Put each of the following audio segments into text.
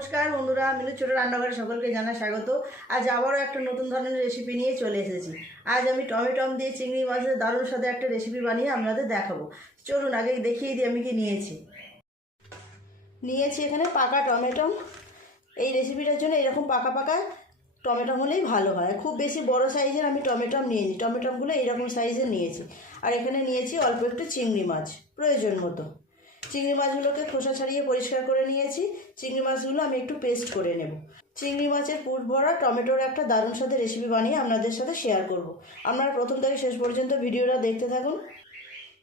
নমস্কার বন্ধুরা, মিলু ছোটো রান্নাঘরে সকলকে জানা স্বাগত। আজ আবারও একটা নতুন ধরনের রেসিপি নিয়ে চলে এসেছি। আজ আমি টমেটম দিয়ে চিংড়ি মাছের দারুণ সাথে একটা রেসিপি বানিয়ে আপনাদের দেখাবো। চলুন আগে দেখিয়ে দিই আমি কি নিয়েছি। নিয়েছি এখানে পাকা টমেটম এই রেসিপিটার জন্য এরকম পাকা পাকা টমেটম হলেই ভালো হয়। খুব বেশি বড় সাইজের আমি টমেটম নিয়েছি টমেটমগুলো এইরকম সাইজের নিয়েছি। আর এখানে নিয়েছি অল্প একটু চিংড়ি মাছ, প্রয়োজন মতো। চিংড়ি মাছগুলোকে খোসা ছাড়িয়ে পরিষ্কার করে নিয়েছি। চিংড়ি মাছগুলো আমি একটু পেস্ট করে নেব। চিংড়ি মাছের পুট ভরা, টমেটোর একটা দারুণ সাথে রেসিপি বানিয়ে আপনাদের সাথে শেয়ার করব। আপনারা প্রথম থেকে শেষ পর্যন্ত ভিডিওটা দেখতে থাকুন।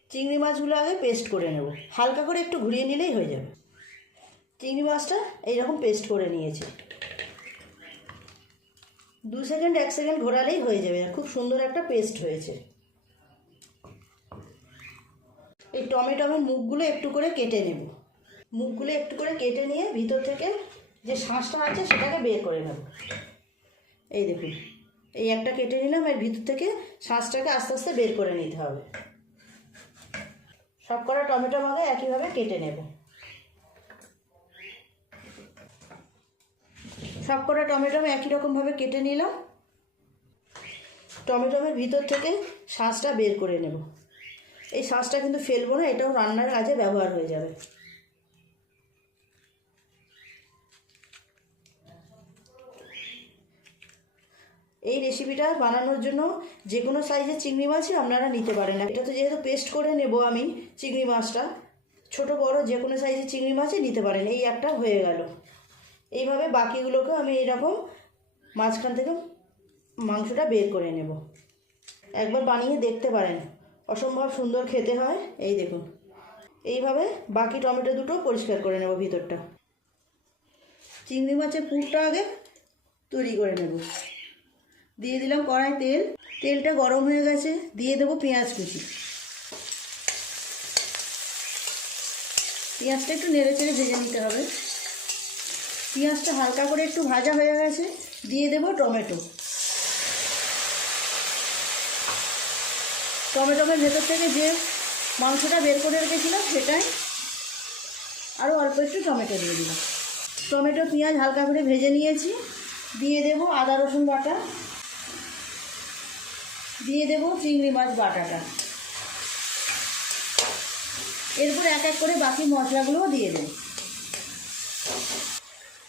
চিংড়ি মাছগুলো আগে পেস্ট করে নেব। হালকা করে একটু ঘুরিয়ে নিলেই হয়ে যাবে। চিংড়ি মাছটা এইরকম পেস্ট করে নিয়েছি। দু সেকেন্ড এক সেকেন্ড ঘোরালেই হয়ে যাবে। খুব সুন্দর একটা পেস্ট হয়েছে। এই টমেটোমের মুখগুলো একটু করে কেটে নেব। মুখগুলো একটু করে কেটে নিয়ে ভিতর থেকে যে শাঁসটা আছে সেটাকে বের করে নেব। এই দেখুন, এই একটা কেটে নিলাম, এর ভিতর থেকে শাঁসটাকে আস্তে আস্তে বের করে নিতে হবে। সব কটা টমেটো মাগে একইভাবে কেটে নেব। সব কটা টমেটো একই রকমভাবে কেটে নিলাম। টমেটোমের ভিতর থেকে শাঁসটা বের করে নেব। এই শাঁসটা কিন্তু ফেলব না, এটাও রান্নার কাজে ব্যবহার হয়ে যাবে। এই রেসিপিটা বানানোর জন্য যে কোনো সাইজের চিংড়ি মাছই আপনারা নিতে পারেন। এটা তো যেহেতু পেস্ট করে নেব আমি চিংড়ি মাছটা, ছোট বড় যে কোনো সাইজের চিংড়ি মাছই নিতে পারেন। এই একটা হয়ে গেল। এইভাবে বাকিগুলোকে আমি এইরকম মাঝখান থেকে মাংসটা বের করে নেব। একবার বানিয়ে দেখতে পারেন। অসম্ভব সুন্দর খেতে হয়। এই দেখুন। এইভাবে বাকি টমেটো দুটো পরিষ্কার করে নেব ভিতরটা। চিংড়ি মাছের পুরটা আগে তৈরি করে নেব। দিয়ে দিলাম কড়াই তেল। তেলটা গরম হয়ে গেছে। দিয়ে দেবো পেঁয়াজ কুচি। পেঁয়াজটা একটু নেড়ে চেড়ে ভেজে নিতে হবে। পেঁয়াজটা হালকা করে একটু ভাজা হয়ে গেছে। দিয়ে দেবো টমেটো। টমেটোমের ভেতর থেকে যে মাংসটা বের করে রেখেছিলাম সেটাই আরও অল্প একটু টমেটো দিয়ে দিলাম। টমেটো, পেঁয়াজ হালকা করে ভেজে নিয়েছি। দিয়ে দেবো আদা, রসুন বাটা। দিয়ে দেবো চিংড়ি মাছ বাটাটা। এরপর এক এক করে বাকি মশলাগুলোও দিয়ে দেবো।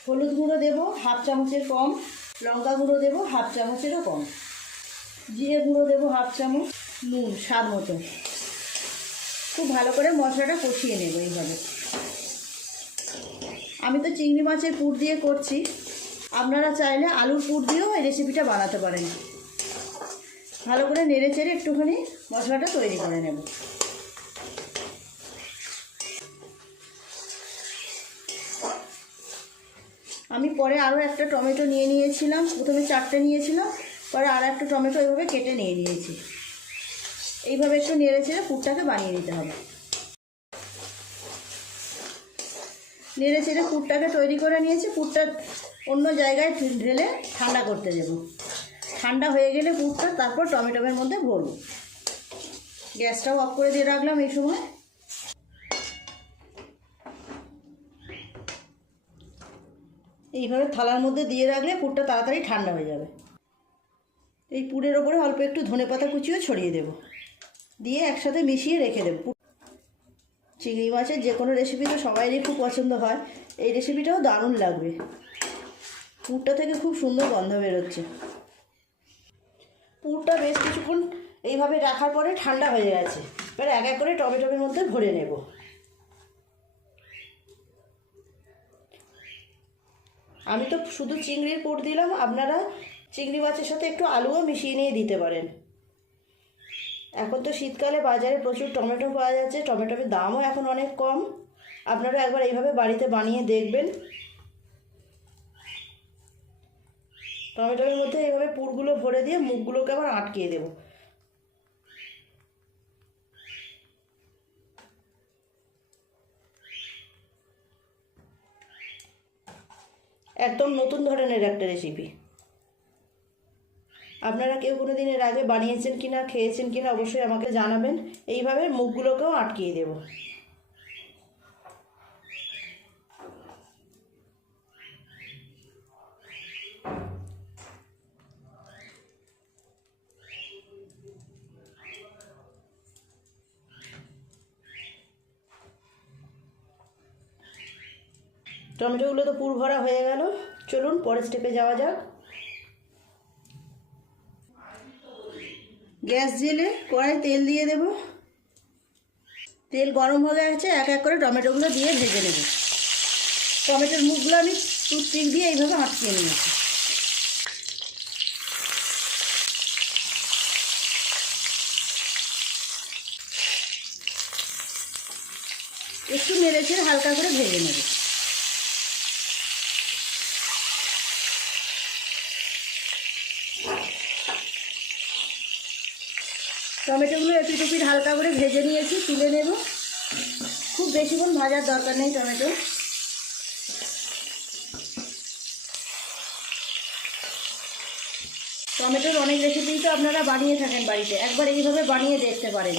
হলুদ গুঁড়ো দেবো হাফ চামচের কম। লঙ্কা গুঁড়ো দেবো হাফ চামচেরও কম। জিরে গুঁড়ো দেবো হাফ চামচ। নুন, স্বাদ মতো। খুব ভালো করে মশলাটা কষিয়ে নেব এইভাবে। আমি তো চিংড়ি মাছের পুর দিয়ে করছি। আপনারা চাইলে আলুর পুর দিয়েও এই রেসিপিটা বানাতে পারেন। ভালো করে নেড়ে চেড়ে একটুখানি মশলাটা তৈরি করে নেব। আমি পরে আরও একটা টমেটো নিয়ে নিয়েছিলাম। প্রথমে চারটে নিয়েছিলাম। পরে আর একটা টমেটো এইভাবে কেটে নিয়ে নিয়েছি। এইভাবে একটু নেড়ে চেড়ে পুরটাকে বানিয়ে নিতে হবে। নেড়ে চেড়ে পুরটাকে তৈরি করে নিয়েছি, পুরটা অন্য জায়গায় ঢেলে ঠান্ডা করতে দেবো। ঠান্ডা হয়ে গেলে পুরটা তারপর টমেটোমের মধ্যে ভরবো। গ্যাসটাও অফ করে দিয়ে রাখলাম এই সময়। এইভাবে থালার মধ্যে দিয়ে রাখলে পুরটা তাড়াতাড়ি ঠান্ডা হয়ে যাবে। এই পুরের ওপরে অল্প একটু ধনে পাতা কুচিও ছড়িয়ে দেব। দিয়ে একসাথে মিশিয়ে রেখে দেবো। চিংড়ি মাছের যে কোনো রেসিপি তো সবাইরই খুব পছন্দ হয়। এই রেসিপিটাও দারুণ লাগবে। পুরটা থেকে খুব সুন্দর গন্ধ বেরোচ্ছে। পুরটা বেশ কিছুক্ষণ এইভাবে রাখার পরে ঠান্ডা হয়ে গেছে। এবার এক এক করে টমেটোমের মধ্যে ভরে নেব। আমি তো শুধু চিংড়ির পুর দিলাম, আপনারা চিংড়ি মাছের সাথে একটু আলুও মিশিয়ে নিয়ে দিতে পারেন। এখন তো শীতকালে বাজারে প্রচুর টমেটো পাওয়া যাচ্ছে, টমেটোর দামও এখন অনেক কম। আপনারা একবার এইভাবে বাড়িতে বানিয়ে দেখবেন। টমেটোর মধ্যে এইভাবে পুরগুলো ভরে দিয়ে মুখগুলোকে আবার আটকিয়ে দেবো। একদম নতুন ধরনের একটা রেসিপি আপনারা কেউ কোনো দিন এর আগে বানিয়েছেন কি না খেয়েছেন কি না অবশ্যই আমাকে জানাবেন। এইভাবে মুখগুলোকেও আটকিয়ে দেব। টমেটোগুলো তো পুর ভরা হয়ে গেল। চলুন পরের স্টেপে যাওয়া যাক। গ্যাস জেলে কড়াই তেল দিয়ে দেব। তেল গরম হয়ে গেছে, এক এক করে টমেটোগুলো দিয়ে ভেজে নেব। টমেটোর মুখগুলো আমি টুথপিক দিয়ে এইভাবে আটকিয়ে নিয়েছি। একটু নেড়েছে হালকা করে ভেজে নেব। টমেটোগুলো এপিট ওপিট হালকা করে ভেজে নিয়েছি, তুলে নেব। খুব বেশিক্ষণ ভাজার দরকার নেই টমেটো। টমেটোর অনেক রেসিপি তো আপনারা বানিয়ে থাকেন বাড়িতে, একবার এইভাবে বানিয়ে দেখতে পারেন।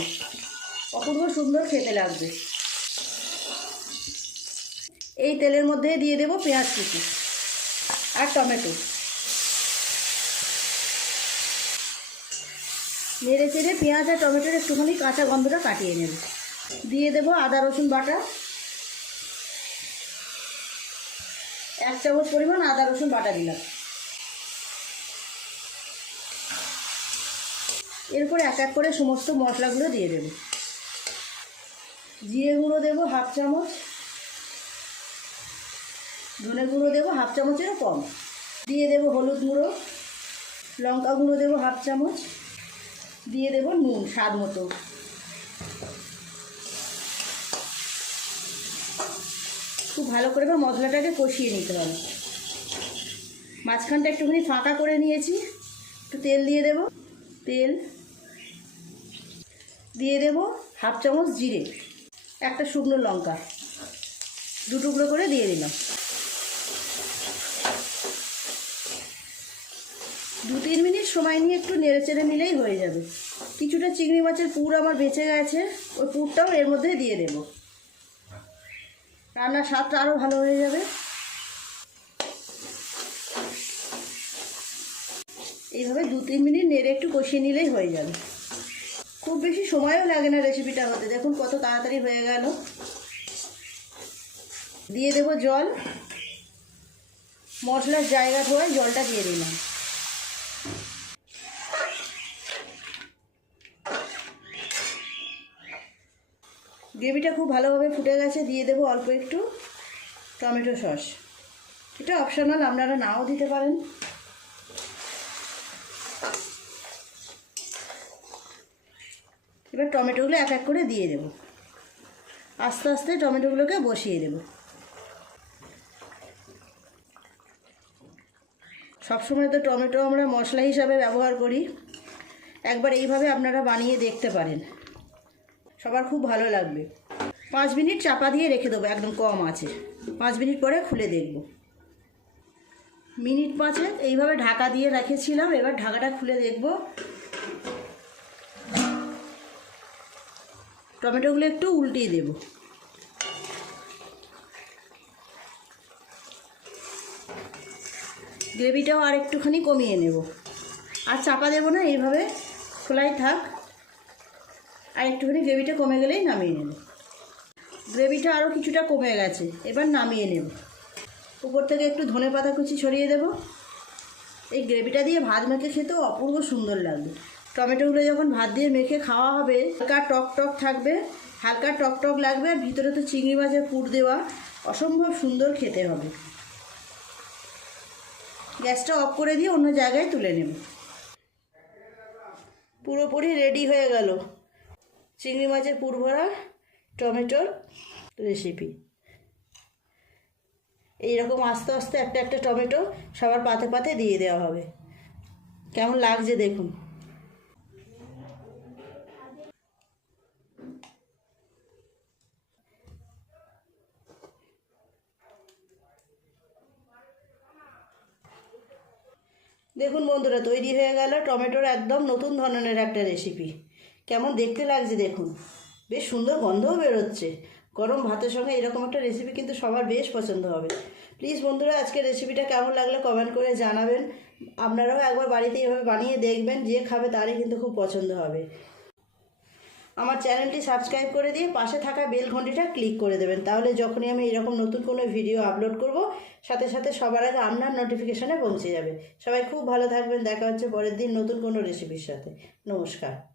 অপূর্ব সুন্দর খেতে লাগবে। এই তেলের মধ্যে দিয়ে দেব পেঁয়াজ কুচি আর টমেটো। নেড়ে চেড়ে পেঁয়াজ আর টমেটোর একটুখানি কাঁচা গন্ধটা কাটিয়ে নেব। দিয়ে দেব আদা, রসুন বাটা। এক চামচ পরিমাণ আদা, রসুন বাটা দিলাম। এরপর এক এক করে সমস্ত মশলাগুলো দিয়ে দেব। জিরে গুঁড়ো দেবো হাফ চামচ। ধনে গুঁড়ো দেবো হাফ চামচেরও কম। দিয়ে দেবো হলুদ গুঁড়ো। লঙ্কা গুঁড়ো দেবো হাফ চামচ। দিয়ে দেবো নুন, স্বাদ মতো। খুব ভালো করে বা মশলাটাকে কষিয়ে নিতে হবে। মাঝখানটা একটুখানি ফাঁকা করে নিয়েছি। একটু তেল দিয়ে দেব। তেল দিয়ে দেব হাফ চামচ জিরে, একটা শুকনো লঙ্কা, দু টুকরো করে দিয়ে দিলাম। দু তিন মিনিট সময় নিয়ে একটু নেড়ে চেড়ে নিলেই হয়ে যাবে। কিছুটা চিংড়ি মাছের পুর আমার বেঁচে গেছে, ওই পুরটাও এর মধ্যে দিয়ে দেব। রান্নার স্বাদটা আরও ভালো হয়ে যাবে। এইভাবে দু তিন মিনিট নেড়ে একটু কষিয়ে নিলেই হয়ে যাবে। খুব বেশি সময়ও লাগে না রেসিপিটা হতে। দেখুন কত তাড়াতাড়ি হয়ে গেল। দিয়ে দেব জল। মশলার জায়গা ধোয়ায় জলটা দিয়ে দিলাম। গ্রেভিটা খুব ভালোভাবে ফুটে গেছে, দিয়ে দেবো অল্প একটু টমেটো সস। এটা অপশনাল আপনারা নাও দিতে পারেন। এবার টমেটোগুলো এক এক করে দিয়ে দেব। আস্তে আস্তে টমেটোগুলোকে বসিয়ে দেব। সবসময় তো টমেটো আমরা মশলা হিসাবে ব্যবহার করি। একবার এইভাবে আপনারা বানিয়ে দেখতে পারেন। সবার খুব ভালো লাগবে। পাঁচ মিনিট চাপা দিয়ে রেখে দেবো, একদম কম আছে। পাঁচ মিনিট পরে খুলে দেখব। মিনিট পাঁচে এইভাবে ঢাকা দিয়ে রেখেছিলাম, এবার ঢাকাটা খুলে দেখব। টমেটোগুলো একটু উল্টিয়ে দেব। গ্রেভিটাও আর একটুখানি কমিয়ে নেব। আর চাপা দেবো না, এইভাবে খোলাই থাক। আর একটুখানি গ্রেভিটা কমে গেলেই নামিয়ে নেব। গ্রেভিটা আরও কিছুটা কমে গেছে, এবার নামিয়ে নেব। উপর থেকে একটু ধনে পাতা কুচি ছড়িয়ে দেব। এই গ্রেভিটা দিয়ে ভাত মেখে খেতেও অপূর্ব সুন্দর লাগবে। টমেটোগুলো যখন ভাত দিয়ে মেখে খাওয়া হবে, হালকা টক টক থাকবে, হালকা টক টক লাগবে আর ভিতরে তো চিংড়ি মাছের পুর দেওয়া অসম্ভব সুন্দর খেতে হবে। গ্যাসটা অফ করে দিয়ে অন্য জায়গায় তুলে নেব। পুরোপুরি রেডি হয়ে গেল। চিংড়ি মাছের পুর ভরা টমেটোর রেসিপি এইরকম আস্তে আস্তে একটা একটা টমেটো সবার পাতে পাতে দিয়ে দেওয়া হবে। কেমন লাগছে দেখুন। দেখুন বন্ধুরা, তৈরি হয়ে গেল টমেটোর একদম নতুন ধরনের একটা রেসিপি কেমন দেখতে লাগছে দেখুন। বেশ সুন্দর গন্ধও বেরোচ্ছে। গরম ভাতের সঙ্গে এরকম একটা রেসিপি কিন্তু সবার বেশ পছন্দ হবে। প্লিজ বন্ধুরা আজকে রেসিপিটা কেমন লাগল কমেন্ট করে জানাবেন। আপনারাও একবার বাড়িতে এভাবে বানিয়ে দেখবেন, যে খাবে তারই কিন্তু খুব পছন্দ হবে। আমার চ্যানেলটি সাবস্ক্রাইব করে দিয়ে পাশে থাকা বেল ঘন্টিটা ক্লিক করে দেবেন। তাহলে যখনই আমি এরকম নতুন কোনো ভিডিও আপলোড করব, সাথে সাথে সবার আগে আপনার নোটিফিকেশানে পৌঁছে যাবে। সবাই খুব ভালো থাকবেন। দেখা হচ্ছে পরের দিন নতুন কোনো রেসিপির সাথে। নমস্কার।